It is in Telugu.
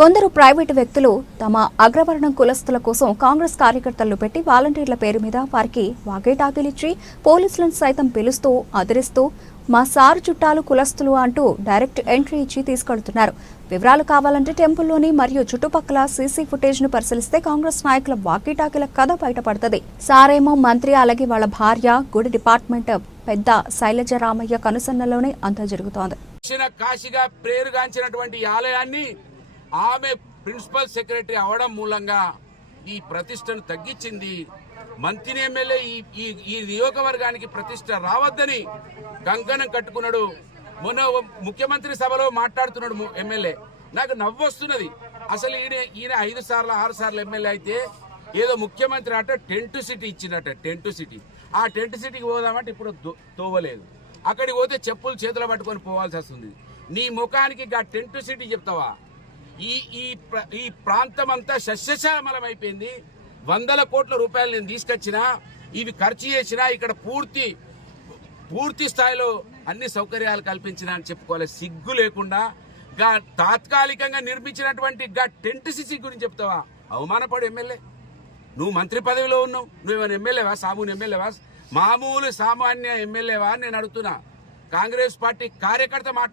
కొందరు ప్రైవేటు వ్యక్తులు తమ అగ్రవర్ణం కులస్తుల కోసం కాంగ్రెస్ కార్యకర్తలను పెట్టి వాలంటీర్ల పేరు మీద వారికి వాగేటాకిలిచ్చి పోలీసులను సైతం పిలుస్తూ అదిరిస్తూ మా సారు చుట్టాలు కులస్తులు అంటూ డైరెక్ట్ ఎంట్రీ ఇచ్చి తీసుకెళ్తున్నారు. వివరాలు కావాలంటే టెంపుల్లోని మరియు చుట్టుపక్కల సీసీ ఫుటేజ్ను పరిశీలిస్తే కాంగ్రెస్ నాయకుల వాకీటాకీల కథ బయటపడుతుంది. సారేమో మంత్రి అలాగే వాళ్ళ భార్య గుడి డిపార్ట్మెంట్ పెద్ద శైలజ రామయ్య కనుసన్నలోనే అంతా జరుగుతోంది. కాశీగా ఆలయాన్ని ఆమె ప్రిన్సిపల్ సెక్రటరీ అవడం మూలంగా ఈ ప్రతిష్టను తగ్గించింది. మంత్రి ఎమ్మెల్యే ఈ ఈ ఈ నియోజకవర్గానికి ప్రతిష్ట రావద్దని కంకణం కట్టుకున్నాడు. మొన్న ముఖ్యమంత్రి సభలో మాట్లాడుతున్నాడు ఎమ్మెల్యే. నాకు నవ్వు వస్తున్నది అసలు ఈయన ఈయన ఐదు సార్లు ఆరు సార్లు ఎమ్మెల్యే అయితే ఏదో ముఖ్యమంత్రి అట టెంట్ సిటీ ఇచ్చిందట టెంట్ సిటీ. ఆ టెంట్ సిటీకి పోదామంటే ఇప్పుడు తోవలేదు. అక్కడికి పోతే చెప్పులు చేతులు పట్టుకొని పోవాల్సి వస్తుంది. నీ ముఖానికి ఆ టెంట్ సిటీ చెప్తావా? ఈ ఈ ఈ ప్రాంతం అంతా సస్యశ్యామలం అయిపోయింది వందల కోట్ల రూపాయలు నేను తీసుకొచ్చినా ఇవి ఖర్చు చేసినా ఇక్కడ పూర్తి పూర్తి స్థాయిలో అన్ని సౌకర్యాలు కల్పించిన అని చెప్పుకోవాలి. సిగ్గు లేకుండా గా తాత్కాలికంగా నిర్మించినటువంటి గా టెంట్ సిసి గురించి చెప్తావా? అవమానపడు ఎమ్మెల్యే. నువ్వు మంత్రి పదవిలో ఉన్నావు. నువ్వేమైనా ఎమ్మెల్యేవా? సామాన్య ఎమ్మెల్యేవా? మామూలు సామాన్య ఎమ్మెల్యేవా అని నేను అడుగుతున్నా. కాంగ్రెస్ పార్టీ కార్యకర్త మాట్లా